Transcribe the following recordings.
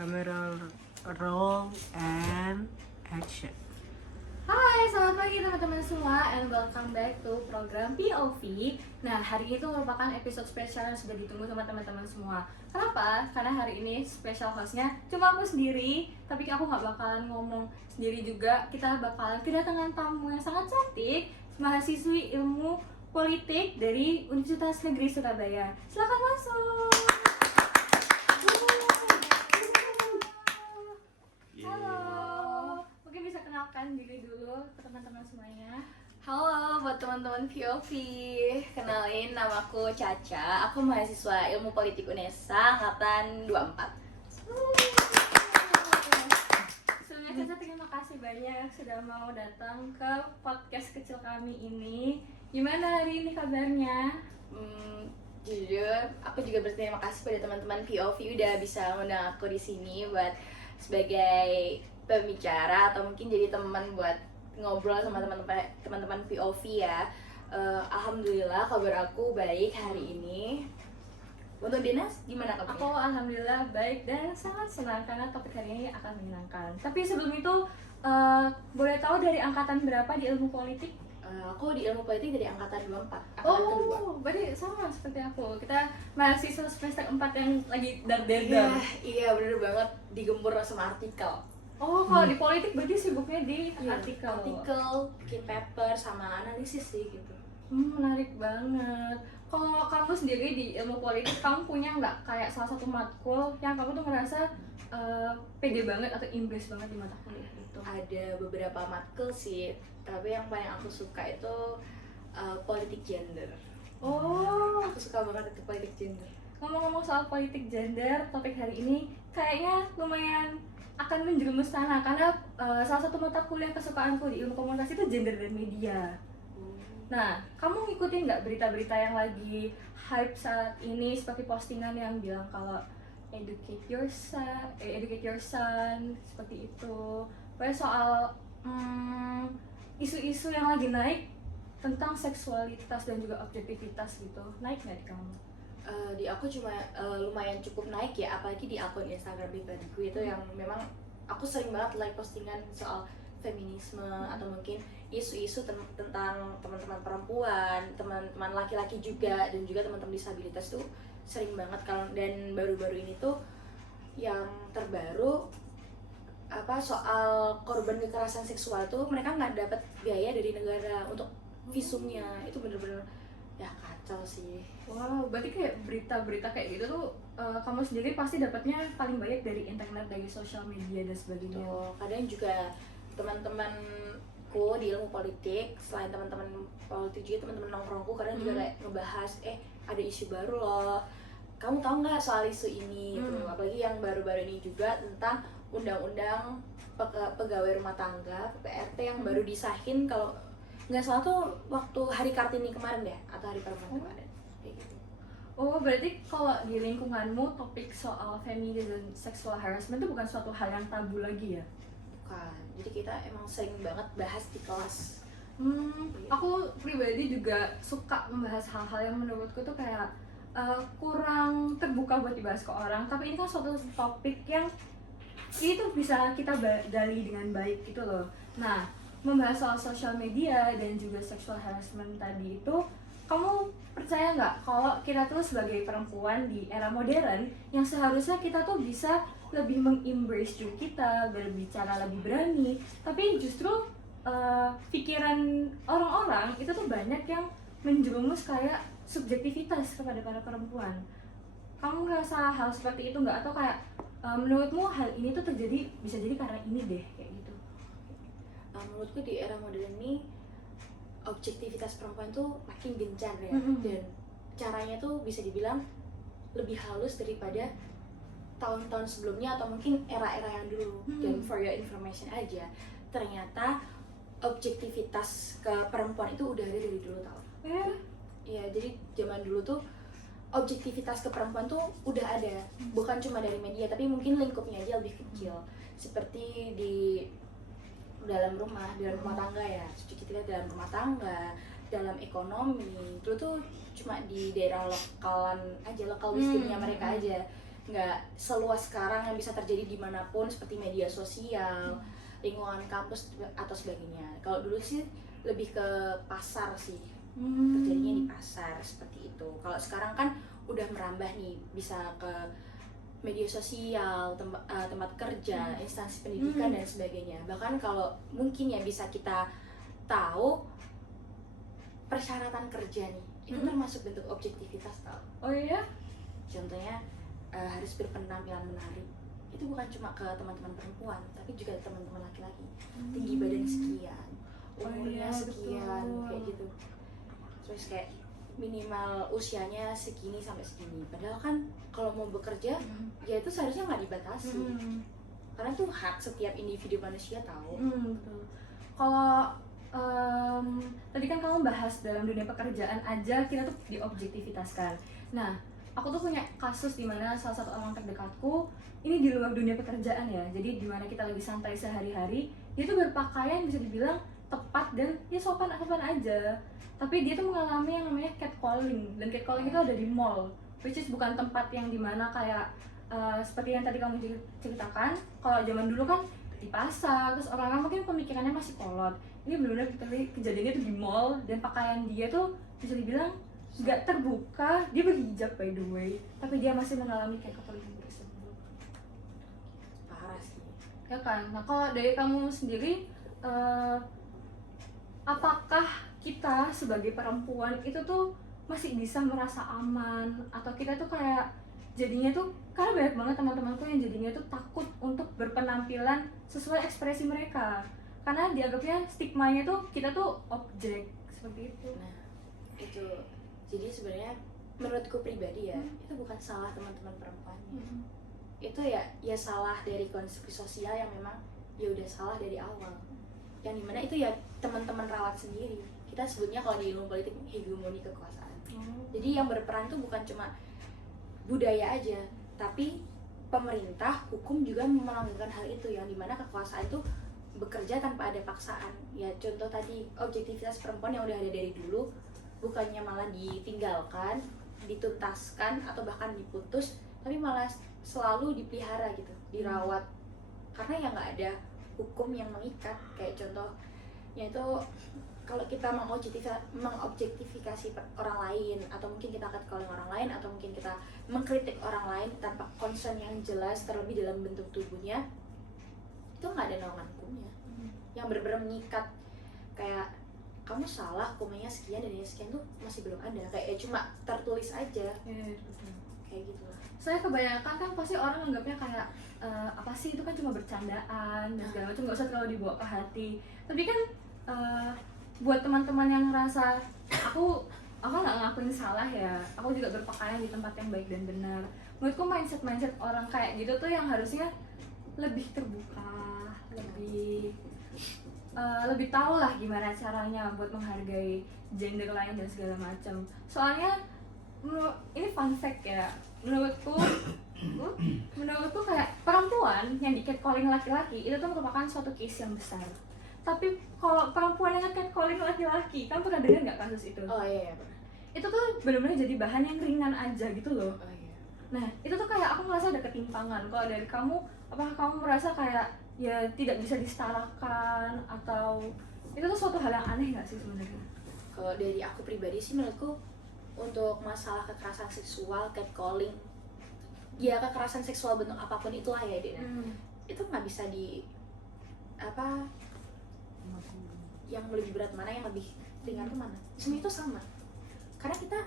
Camera roll and action. Hai, selamat pagi teman-teman semua and welcome back to program POV. Nah, hari ini tuh merupakan episode spesial yang sudah ditunggu sama teman-teman semua. Kenapa? Karena hari ini special hostnya cuma aku sendiri, tapi aku nggak bakalan ngomong sendiri juga. Kita bakalan kedatangan tamu yang sangat cantik, mahasiswi ilmu politik dari Universitas Negeri Surabaya. Silakan masuk. Halo, mungkin bisa kenalkan diri dulu ke teman-teman semuanya. Halo buat teman-teman POV, kenalin namaku Caca, aku mahasiswa Ilmu Politik UNESA angkatan 24. Sebelumnya Caca terima kasih banyak sudah mau datang ke podcast kecil kami ini. Gimana hari ini kabarnya? Jujur, aku juga berterima kasih pada teman-teman POV udah bisa ngundang aku di sini buat sebagai pembicara atau mungkin jadi teman buat ngobrol sama teman-teman POV ya. Alhamdulillah kabar aku baik hari ini. Untuk Dinas gimana kabarnya? Aku alhamdulillah baik dan sangat senang karena topik hari ini akan menyenangkan. Tapi sebelum itu boleh tahu dari angkatan berapa di ilmu politik? Aku di Ilmu Politik dari angkatan 24. Angkatan kedua. Berarti sama seperti aku. Kita mahasiswa semester 4 yang lagi Iya bener banget, digempur sama artikel. Kalau di politik berarti sibuknya di artikel, bikin paper sama analisis sih gitu. Menarik banget. Kalau kamu sendiri di ilmu politik, kamu punya nggak kayak salah satu matkul yang kamu tuh ngerasa pede banget atau impress banget di mata kuliah itu? Ada beberapa matkul sih, tapi yang paling aku suka itu politik gender. Aku suka banget itu politik gender. Ngomong-ngomong soal politik gender, topik hari ini kayaknya lumayan akan menjerumus sana karena salah satu mata kuliah kesukaanku di ilmu komunikasi itu gender dan media. Nah, kamu ngikutin nggak berita-berita yang lagi hype saat ini seperti postingan yang bilang kalau educate your son seperti itu. Pokoknya soal isu-isu yang lagi naik tentang seksualitas dan juga objektivitas gitu. Naik nggak di kamu? Di aku cuma lumayan cukup naik ya, apalagi di akun Instagram pribadiku itu yang memang aku sering banget like postingan soal feminisme atau mungkin isu-isu tentang teman-teman perempuan, teman-teman laki-laki juga dan juga teman-teman disabilitas tuh sering banget. Kalau dan baru-baru ini tuh yang terbaru soal korban kekerasan seksual tuh mereka nggak dapat biaya dari negara untuk visumnya. Itu bener-bener ya kacau sih. Wow, berarti kayak berita-berita kayak gitu tuh kamu sendiri pasti dapatnya paling banyak dari internet, dari sosial media dan sebagainya. Kadang juga teman-temanku di ilmu politik, selain teman-teman politik juga teman-teman nongkrongku kadang juga kayak ngebahas ada isu baru loh, kamu tahu nggak soal isu ini gitu. Apalagi yang baru-baru ini juga tentang undang-undang pegawai rumah tangga PPRT yang baru disahin kalau nggak salah tuh waktu hari Kartini kemarin deh atau hari perempuan kemarin kayak gitu. Berarti kalau di lingkunganmu topik soal feminisme dan sexual harassment itu bukan suatu hal yang tabu lagi ya? Bukan, jadi kita emang sering banget bahas di kelas. Aku pribadi juga suka membahas hal-hal yang menurutku tuh kayak kurang terbuka buat dibahas ke orang. Tapi ini kan suatu topik yang ini tuh bisa kita gali dengan baik gitu loh. Nah, membahas soal sosial media dan juga sexual harassment tadi itu, kamu percaya nggak kalau kita tuh sebagai perempuan di era modern yang seharusnya kita tuh bisa lebih meng-embrace diri kita, berbicara lebih berani, tapi justru pikiran orang-orang itu tuh banyak yang menjerumus kayak subjektivitas kepada para perempuan. Kamu ngerasa hal seperti itu nggak? Atau kayak menurutmu hal ini tuh terjadi bisa jadi karena ini deh kayak gitu? Menurutku di era modern ini objektivitas perempuan tuh makin gencar ya, dan caranya tuh bisa dibilang lebih halus daripada tahun-tahun sebelumnya atau mungkin era-era yang dulu. Dan for your information aja, ternyata objektivitas ke perempuan itu udah ada dari dulu tau. Iya, jadi zaman dulu tuh objektivitas ke perempuan tuh udah ada, bukan cuma dari media tapi mungkin lingkupnya aja lebih kecil, seperti di dalam rumah tangga ya, cuci kita dalam rumah tangga, dalam ekonomi, dulu tuh cuma di daerah lokalan aja, lokal wisdomnya mereka aja. nggak seluas sekarang yang bisa terjadi dimanapun seperti media sosial, lingkungan kampus atau sebagainya. Kalau dulu sih lebih ke pasar sih, terjadinya di pasar seperti itu. Kalau sekarang kan udah merambah nih, bisa ke media sosial, tempat kerja, instansi pendidikan dan sebagainya. Bahkan kalau mungkin ya bisa kita tahu persyaratan kerja nih, itu termasuk bentuk objektivitas tau. Oh iya? Contohnya harus berpenampilan menarik. Itu bukan cuma ke teman-teman perempuan, tapi juga teman-teman laki-laki. Tinggi badan sekian, umurnya sekian, kayak gitu. Terus kayak minimal usianya segini sampai segini. Padahal kan kalau mau bekerja, ya itu seharusnya nggak dibatasi. Karena itu hak setiap individu manusia tahu. Betul. Kalau tadi kan kamu bahas dalam dunia pekerjaan aja kita tuh diobjektivitaskan. Nah, aku tuh punya kasus di mana salah satu orang terdekatku ini di luar dunia pekerjaan ya. Jadi di mana kita lagi santai sehari-hari, dia tuh berpakaian bisa dibilang tepat dan ya sopan aja. Tapi dia tuh mengalami yang namanya catcalling, dan catcalling itu ada di mall, which is bukan tempat yang dimana kayak seperti yang tadi kamu ceritakan. Kalau zaman dulu kan di pasar, terus orang-orang mungkin pemikirannya masih kolot. Ini benar-benar kejadiannya tuh di mall, dan pakaian dia tuh bisa dibilang nggak terbuka. Dia berhijab by the way, tapi dia masih mengalami catcalling tersebut. Parah sih. Ya kan? Nah kalau dari kamu sendiri, apakah kita sebagai perempuan itu tuh masih bisa merasa aman, atau kita tuh kayak jadinya tuh, karena banyak banget teman-temanku yang jadinya tuh takut untuk berpenampilan sesuai ekspresi mereka karena dianggapnya stigmanya tuh kita tuh objek seperti itu. Nah itu jadi sebenarnya menurutku pribadi ya, itu bukan salah teman-teman perempuannya. Itu ya salah dari konstruksi sosial yang memang ya udah salah dari awal, yang dimana itu ya teman-teman rawat sendiri. Kita sebutnya kalau di ilmu politik hegemoni kekuasaan. Jadi yang berperan tuh bukan cuma budaya aja, tapi pemerintah, hukum juga melanggarkan hal itu, yang dimana kekuasaan itu bekerja tanpa ada paksaan. Ya contoh tadi objektivitas perempuan yang udah ada dari dulu, bukannya malah ditinggalkan, dituntaskan atau bahkan diputus, tapi malah selalu dipelihara gitu, dirawat, karena ya nggak ada hukum yang mengikat. Kayak contohnya itu kalau kita mengobjektifikasi orang lain, atau mungkin kita catcalling orang lain, atau mungkin kita mengkritik orang lain tanpa concern yang jelas, terlebih dalam bentuk tubuhnya, itu nggak ada naungan hukumnya yang benar-benar mengikat. Kayak kamu salah, hukumannya sekian dan sekian tuh masih belum ada, kayak cuma tertulis aja. Kayak gitu lah. Saya kebanyakan kan pasti orang anggapnya kayak apa sih, itu kan cuma bercandaan dan segala macam, nggak usah terlalu dibawa ke hati. Tapi kan buat teman-teman yang ngerasa aku nggak ngelakuin salah ya, aku juga berpakaian di tempat yang baik dan benar. Menurutku mindset orang kayak gitu tuh yang harusnya lebih terbuka, lebih tahu lah gimana caranya buat menghargai gender lain dan segala macam. Soalnya ini fun fact ya, menurutku kayak perempuan yang di catcalling laki-laki itu tuh merupakan suatu case yang besar. Tapi kalau perempuan yang catcalling laki-laki, kan pernah dengar nggak kasus itu? Oh iya pernah. Itu tuh benar-benar jadi bahan yang ringan aja gitu loh. Oh iya. Nah itu tuh kayak aku merasa ada ketimpangan. Kalau dari kamu, apakah kamu merasa kayak ya tidak bisa disetarakan, atau itu tuh suatu hal yang aneh nggak sih sebenarnya? Kalau dari aku pribadi sih, menurutku untuk masalah kekerasan seksual, catcalling, ya kekerasan seksual bentuk apapun itulah ya Dina, itu nggak bisa yang lebih berat mana, yang lebih ringan tuh mana, semua itu sama. Karena kita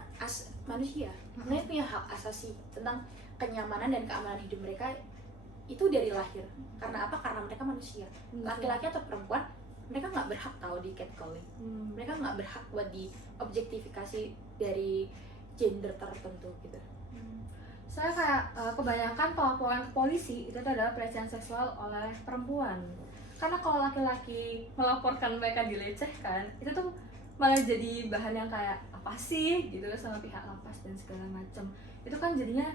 manusia sebenarnya punya hak asasi tentang kenyamanan dan keamanan hidup mereka itu dari lahir. Karena apa? Karena mereka manusia, laki-laki atau perempuan, mereka nggak berhak tahu di catcalling, mereka nggak berhak buat diobjektifikasi dari gender tertentu gitu. Saya kayak kebanyakan pelaporan ke polisi itu adalah pelecehan seksual oleh perempuan. Karena kalau laki-laki melaporkan mereka dilecehkan, itu tuh malah jadi bahan yang kayak apa sih gitu sama pihak lapas dan segala macam. Itu kan jadinya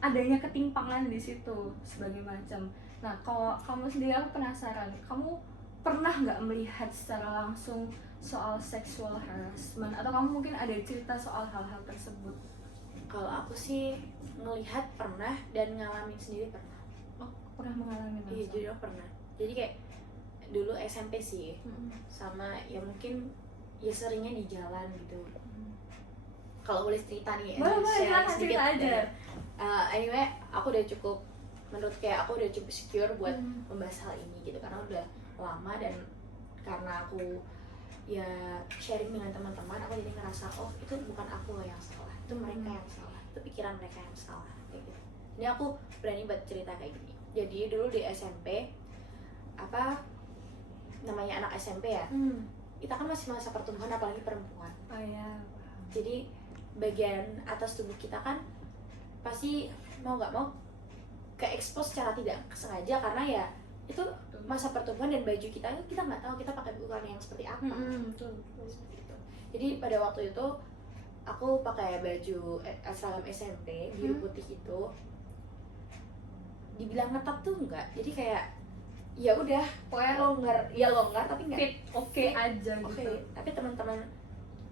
adanya ketimpangan di situ sebagai macam. Nah kalau kamu sendiri, aku penasaran, kamu pernah nggak melihat secara langsung soal sexual harassment, atau kamu mungkin ada cerita soal hal-hal tersebut? Kalau aku sih ngelihat pernah dan ngalamin sendiri pernah. Oh, pernah mengalami Iya, jadi aku pernah. Jadi kayak dulu SMP sih, sama ya mungkin ya seringnya di jalan gitu. Kalau boleh cerita nih, Boleh, share silakan sedikit cerita aja. Anyway, aku udah cukup, menurut kayak aku udah cukup secure buat membahas hal ini gitu, karena udah lama dan karena aku ya sharing dengan teman-teman, aku jadi ngerasa oh itu bukan aku loh yang salah, itu mereka yang salah, itu pikiran mereka yang salah kayak gitu. Ini aku berani buat cerita kayak gini. Jadi dulu di SMP, apa namanya anak SMP ya, kita kan masih masa pertumbuhan, apalagi perempuan. Oh ya. Jadi bagian atas tubuh kita kan pasti mau nggak mau ke expose secara tidak sengaja, karena ya itu masa pertumbuhan dan baju kita nggak tahu kita pakai bukan yang seperti apa. Betul. Seperti itu. Jadi pada waktu itu aku pakai baju seragam SMP biru putih itu, dibilang ngetat tuh enggak, jadi kayak ya udah pokoknya longgar tapi nggak Fit oke aja oke. gitu. Tapi teman-teman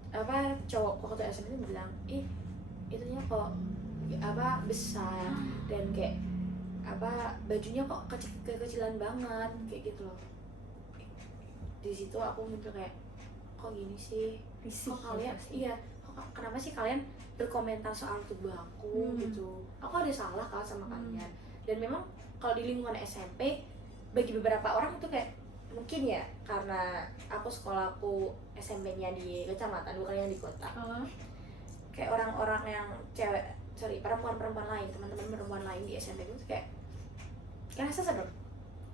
apa cowok waktu SMP itu bilang itunya kok apa besar dan kayak apa bajunya kok kekecilan banget kayak gitu loh. Di situ aku muncul kayak kok gini sih, Fisik kok kalian kenapa sih kalian berkomentar soal tubuh aku gitu, aku ada salah kan sama kalian. Dan memang kalau di lingkungan SMP bagi beberapa orang itu kayak mungkin ya karena aku sekolahku SMP-nya di kecamatan bukan yang di kota, kayak orang-orang yang perempuan-perempuan lain, teman-teman perempuan lain di SMP itu kayak ngerasa seneng.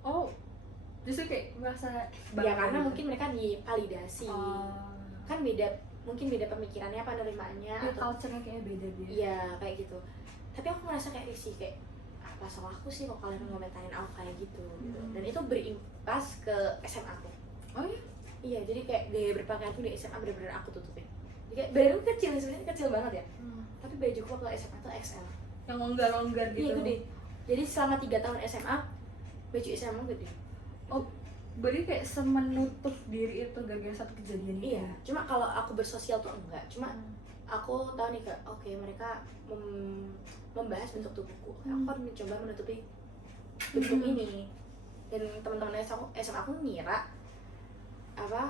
Oh, justru kayak merasa Ya karena mungkin mereka divalidasi. Oh. Kan mungkin beda pemikirannya, penerimaannya, Ya, atau culture-nya kayak beda dia. iya kayak gitu. Tapi aku ngerasa kayak risih, kayak apa salahku sih kok kalian ngomentarin aku kayak gitu. Dan itu berimpas ke SMA aku. Oh iya? Iya, jadi kayak gaya berpakaian tuh di SMA bener-bener aku tutupin. Jadi kayak badanku kecil, sebenarnya kecil banget ya. Tapi bajuku waktu SMA tuh XL. Yang longgar-longgar gitu. Iya gede. Jadi selama 3 tahun SMA baju SMA gede. Oh, berarti kayak semenutup diri itu gara-gara satu kejadian itu. Iya, cuma kalau aku bersosial tuh enggak. Cuma aku tahu nih kak, oke mereka membahas bentuk tubuhku. Aku akan mencoba menutupi bentuk ini. Dan teman-teman SMA aku ngira apa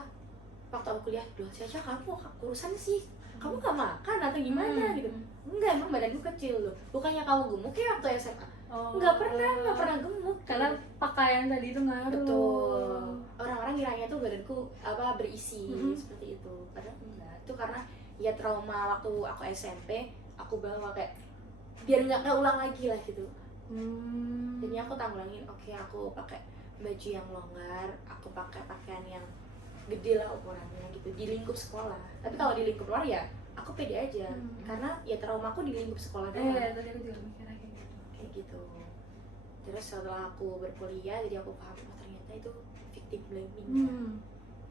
waktu aku kuliah, loh Caca kamu kurusan sih, kamu gak makan atau gimana gitu. Enggak, emang badanku kecil loh. Bukannya kamu gemuk ya waktu SMA? Nggak pernah gemuk. Karena pakaian tadi itu ngaruh. Betul. Orang-orang ngiranya tuh badanku apa berisi seperti itu. Padahal enggak. Itu karena ya trauma waktu aku SMP, aku bawa kayak biar nggak keulang lagi lah gitu. Jadi aku tanggulangin, oke, aku pakai baju yang longgar, aku pakai pakaian yang gede lah ukurannya gitu di lingkup sekolah. Tapi kalau di lingkup luar ya aku pede aja, karena ya trauma aku di lingkup sekolah doang. Iya, tadi aku juga mikirnya Kayak gitu. Terus setelah aku berkuliah, jadi aku paham oh ternyata itu victim blaming.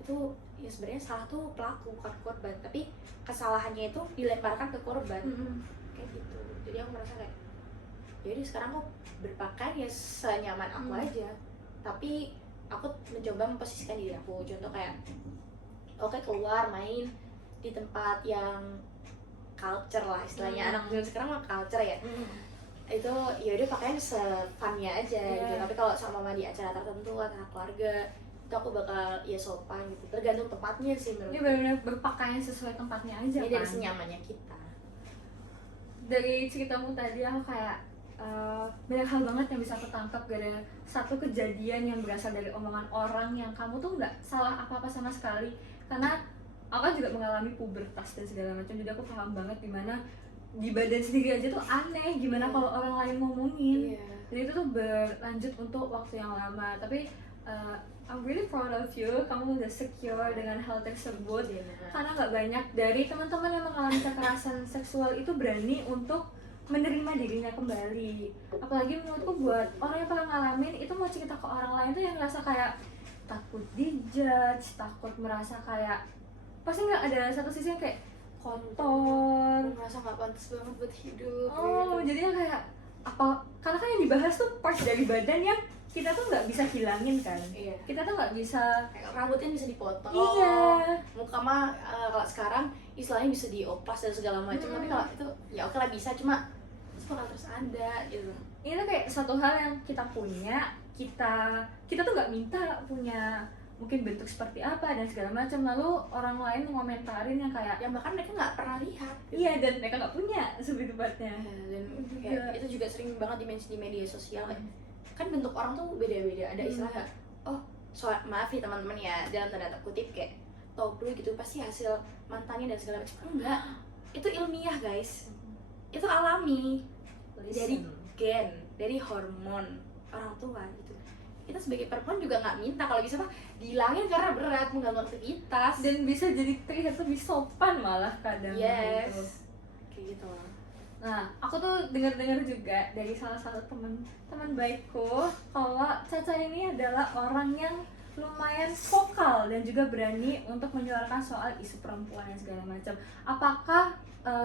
Itu ya sebenarnya salah tuh pelaku bukan korban, tapi kesalahannya itu dilemparkan ke korban. Kayak gitu. Jadi aku merasa kayak jadi sekarang aku berpakaian ya senyaman aku aja, tapi aku mencoba memposisikan diri aku. Contoh kayak oke, keluar main di tempat yang culture lah istilahnya, anak zaman sekarang mah culture ya. Itu ya udah pakaian se-funnya aja gitu. Tapi kalau sama di acara tertentu, acara keluarga, itu aku bakal ya sopan gitu. Tergantung tempatnya sih menurut. Ini benar-benar berpakaian sesuai tempatnya aja. Ini kan? dari senyamannya kita. Dari ceritamu tadi aku kayak banyak hal banget yang bisa aku tangkap dari satu kejadian yang berasal dari omongan orang yang kamu tuh nggak salah apa-apa sama sekali. Karena aku kan juga mengalami pubertas dan segala macam, jadi aku paham banget gimana di badan sendiri aja tuh aneh, gimana kalau orang lain ngomongin. Dan itu tuh berlanjut untuk waktu yang lama. Tapi I'm really proud of you, kamu udah secure dengan hal tersebut. Karena nggak banyak dari teman-teman yang mengalami kekerasan seksual itu berani untuk menerima dirinya kembali. Apalagi menurutku buat orang yang pernah ngalamin itu mau cerita ke orang lain tuh yang ngerasa kayak takut dijudge, takut merasa kayak pasti nggak ada satu sisi yang kayak kotor, merasa nggak pantas banget buat hidup. Jadinya kayak apa, karena kan yang dibahas tuh part dari badan yang kita tuh nggak bisa hilangin kan. Kita tuh nggak bisa, kayak rambutnya bisa dipotong. Iya. Muka mah kalau sekarang istilahnya bisa dioplas dan segala macam, tapi kalau itu ya oke lah bisa, cuma itu bakal terus ada gitu. Ini tuh kayak satu hal yang kita punya, kita tuh nggak minta punya mungkin bentuk seperti apa dan segala macam, lalu orang lain ngomentarin yang kayak Yang bahkan mereka nggak pernah lihat gitu. iya, dan mereka nggak punya lebih tepatnya. Dan kayak itu juga sering banget di media sosial ya. Kan bentuk orang tuh beda-beda, ada istilah oh soal maaf nih teman-teman ya, dalam tanda kutip kayak tobloi gitu pasti hasil mantannya dan segala macam. Enggak, itu ilmiah guys, itu alami, dari gen, dari hormon orang tua gitu. Kita sebagai perempuan juga nggak minta kalau bisa mah dihilangin karena berat, mengganggu aktivitas Dan bisa jadi terlihat lebih sopan malah kadang gitu. yes kayak gitu. Nah, aku tuh dengar-dengar juga dari salah satu teman baikku kalau Caca ini adalah orang yang lumayan vokal dan juga berani untuk menyuarakan soal isu perempuan dan segala macam. Apakah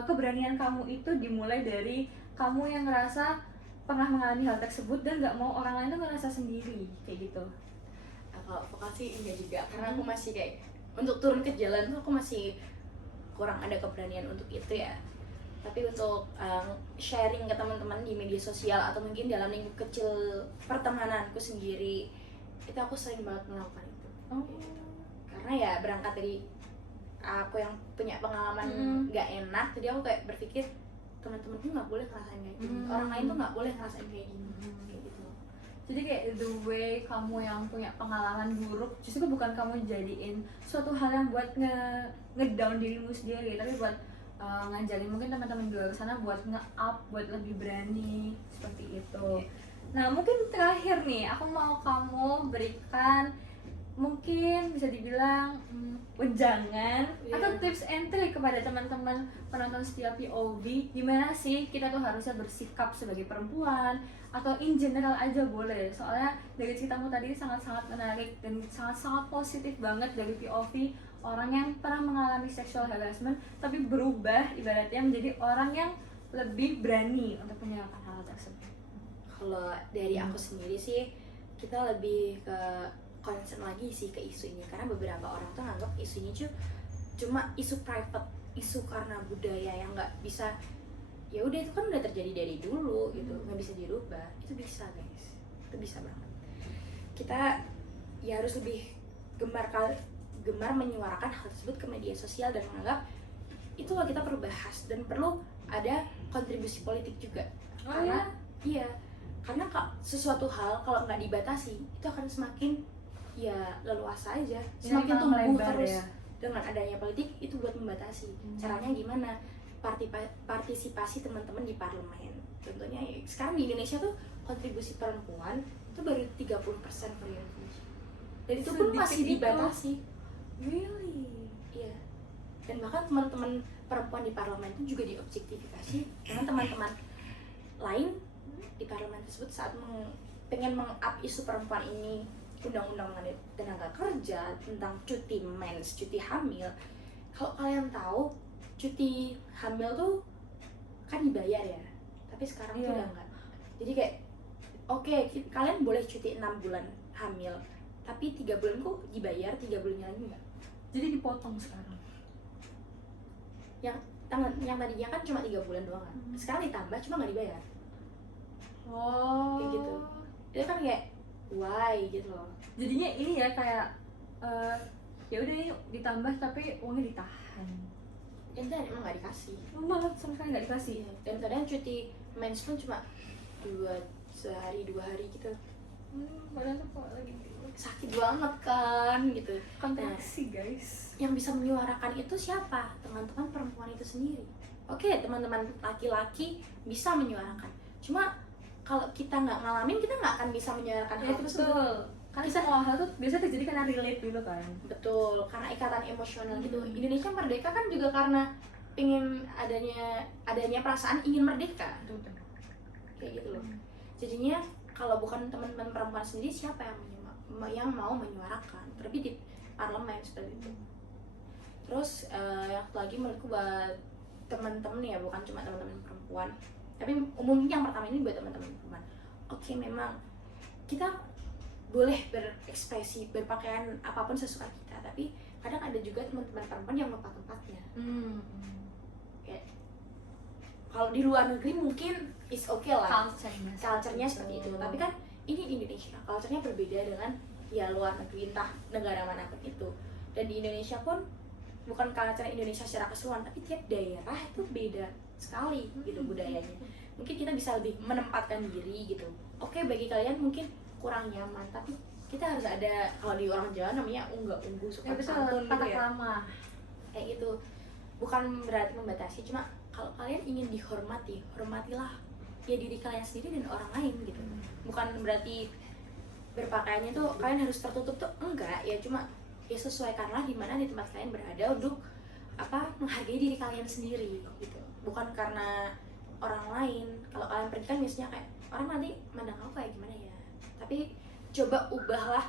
keberanian kamu itu dimulai dari kamu yang ngerasa pernah mengalami hal tersebut dan nggak mau orang lain tuh ngerasa sendiri kayak gitu? Kalau vokasi enggak juga, karena aku masih kayak untuk turun ke jalan tuh aku masih kurang ada keberanian untuk itu ya. Tapi untuk sharing ke teman-teman di media sosial atau mungkin dalam lingkup kecil pertemananku sendiri, itu aku sering banget melakukan itu. Karena ya berangkat dari aku yang punya pengalaman nggak enak, jadi aku kayak berpikir teman-temanku nggak boleh ngerasain kayak gini, orang lain tuh nggak boleh ngerasain kayak gini, kayak gitu. Jadi kayak the way kamu yang punya pengalaman buruk justru bukan kamu jadiin suatu hal yang buat ngedown dirimu sendiri, tapi buat ngajarin mungkin teman-teman di luar sana buat nge-up, buat lebih berani seperti itu. Nah, mungkin terakhir nih aku mau kamu berikan mungkin bisa dibilang wejangan atau tips and trick kepada teman-teman penonton setiap POV, gimana sih kita tuh harusnya bersikap sebagai perempuan atau in general aja boleh. Soalnya dari ceritamu tadi sangat-sangat menarik dan sangat-sangat positif banget dari POV orang yang pernah mengalami sexual harassment tapi berubah ibaratnya menjadi orang yang lebih berani untuk menyuarakan hal tersebut. Kalau dari aku sendiri sih, kita lebih ke concern lagi sih ke isu ini, karena beberapa orang tuh nganggap isu ini cuma isu private, isu karena budaya yang nggak bisa, ya udah itu kan udah terjadi dari dulu gitu, nggak bisa dirubah. Itu bisa guys, itu bisa banget. Kita ya harus lebih gemar menyuarakan hal tersebut ke media sosial dan menganggap itu loh kita perlu bahas dan perlu ada kontribusi politik juga. Karena iya, karena sesuatu hal kalau nggak dibatasi itu akan semakin ya leluasa aja, semakin tumbuh terus ya. Dengan adanya politik itu buat membatasi. Caranya gimana? Partisipasi teman-teman di parlemen. Contohnya ya, sekarang di Indonesia tuh kontribusi perempuan itu baru 30% per Indonesia. Dan itu pun masih dibatasi. Really? Iya. Dan bahkan teman-teman perempuan di parlemen itu juga diobjektifikasi dengan teman-teman lain di parlemen tersebut saat pengen meng-up isu perempuan ini, undang-undang tenaga kerja tentang cuti mens, cuti hamil. Kalau kalian tahu, cuti hamil tuh kan dibayar ya, tapi sekarang tuh udah enggak. Jadi kayak oke, kalian boleh cuti 6 bulan hamil, tapi 3 bulan kok dibayar, 3 bulannya lagi enggak. Jadi dipotong sekarang. Yang tadinya kan cuma 3 bulan doang kan, sekarang ditambah cuma nggak dibayar. Kayak gitu. Itu kan kayak why gitu loh. Jadinya ini ya kayak ya udah yuk ditambah tapi uangnya ditahan. Dan emang nggak dikasih. Malah sama sekali nggak dikasih. Dan kadang cuti mens pun cuma 2 hari gitu. Padahal tuh kok lagi Sakit banget kan gitu. kontraksi guys. Yang bisa menyuarakan itu siapa? Teman-teman perempuan itu sendiri. Oke, teman-teman laki-laki bisa menyuarakan. Cuma kalau kita nggak ngalamin, kita nggak akan bisa menyuarakan hal tersebut. Betul. Karena semua hal tuh biasanya terjadi karena relate gitu kan. Betul, karena ikatan emosional gitu. Indonesia merdeka kan juga karena pengen adanya perasaan ingin merdeka. Betul. Kayak gitu loh. Jadinya kalau bukan teman-teman perempuan sendiri, siapa yang mau menyuarakan? Terlebih di parlemen seperti itu. Terus yang satu lagi menurutku buat teman-teman ya, bukan cuma teman-teman perempuan, tapi umumnya yang pertama ini buat teman-teman perempuan. Oke, memang kita boleh berekspresi, berpakaian apapun sesuka kita, tapi kadang ada juga teman-teman perempuan yang lupa tempatnya. Kayak kalau di luar negeri mungkin is okay lah, culture-nya seperti itu, tapi kan ini Indonesia, culture-nya berbeda dengan ya luar negeri, entah negara manapun itu. Dan di Indonesia pun bukan culture Indonesia secara keseluruhan, tapi tiap daerah itu beda sekali gitu budayanya. Mungkin kita bisa lebih menempatkan diri gitu. Oke, bagi kalian mungkin kurang nyaman, tapi kita harus ada, kalau di orang Jawa namanya unggah-ungguh sopan santun gitu ya. Kayak gitu. Bukan berarti membatasi, cuma kalau kalian ingin dihormati, hormatilah ya diri kalian sendiri dan orang lain gitu. Bukan berarti berpakaiannya tuh kalian harus tertutup tuh, enggak ya, cuma ya sesuaikanlah di mana di tempat kalian berada untuk menghargai diri kalian sendiri gitu. Bukan karena orang lain. Kalau kalian pergi kan biasanya kayak orang nanti mandang aku kayak gimana ya, tapi coba ubahlah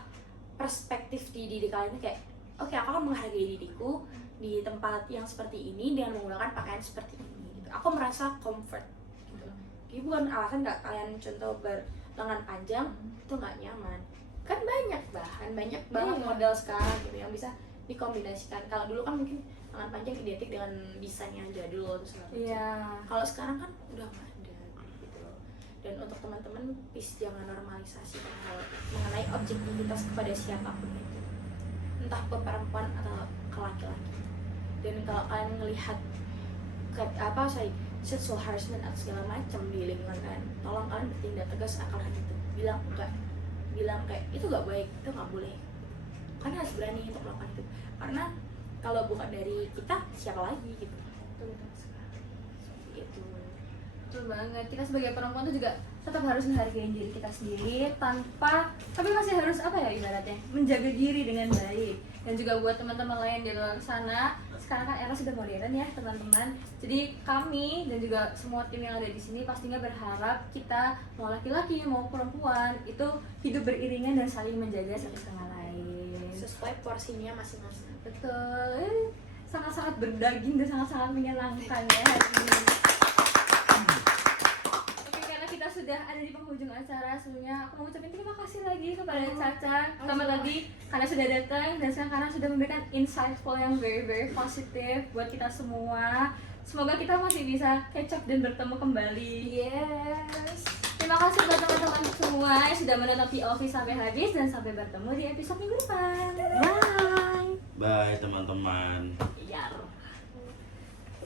perspektif di diri kalian kayak oke, aku akan menghargai diriku di tempat yang seperti ini dengan menggunakan pakaian seperti ini gitu. Aku merasa comfort gitu. Jadi bukan alasan nggak kalian contoh berlengan panjang itu nggak nyaman. Kan banyak banget model sekarang gitu yang bisa dikombinasikan. Kalau dulu kan mungkin lengan panjang identik dengan desain yang jadul atau segala macam. Kalau sekarang kan udah nggak ada gitu. Dan untuk teman-teman please jangan normalisasi hal mengenai objektivitas kepada siapapun itu, entah ke perempuan atau ke laki-laki. Dan kalau kalian melihat sexual harassment atau segala macam di lingkungan kalian, tolong kalian bertindak tegas akan hal itu. Bilang enggak, bilang kayak itu nggak baik, itu nggak boleh. Kalian harus berani untuk melakukan itu, karena kalau bukan dari kita siapa lagi gitu. Seperti itu. Betul banget, kita sebagai perempuan tuh juga tetap harus menghargai diri kita sendiri tapi masih harus ibaratnya menjaga diri dengan baik. Dan juga buat teman-teman lain di luar sana, sekarang kan era sudah modern ya teman-teman. Jadi kami dan juga semua tim yang ada di sini pastinya berharap kita mau laki-laki mau perempuan itu hidup beriringan dan saling menjaga satu sama lain sesuai porsinya masing-masing. Betul, sangat-sangat berdaging dan sangat-sangat menyenangkan ya hari ini. Oke, karena kita sudah ada di penghujung acara, sebelumnya aku mau ucapin terima kasih lagi kepada Caca sama tadi karena sudah datang dan sekarang karena sudah memberikan insightful yang very very positif buat kita semua. Semoga kita masih bisa catch up dan bertemu kembali. Yes. Terima kasih buat teman-teman semua yang sudah menonton POV sampai habis dan sampai bertemu di episode minggu depan. Bye. Bye teman-teman. Yar.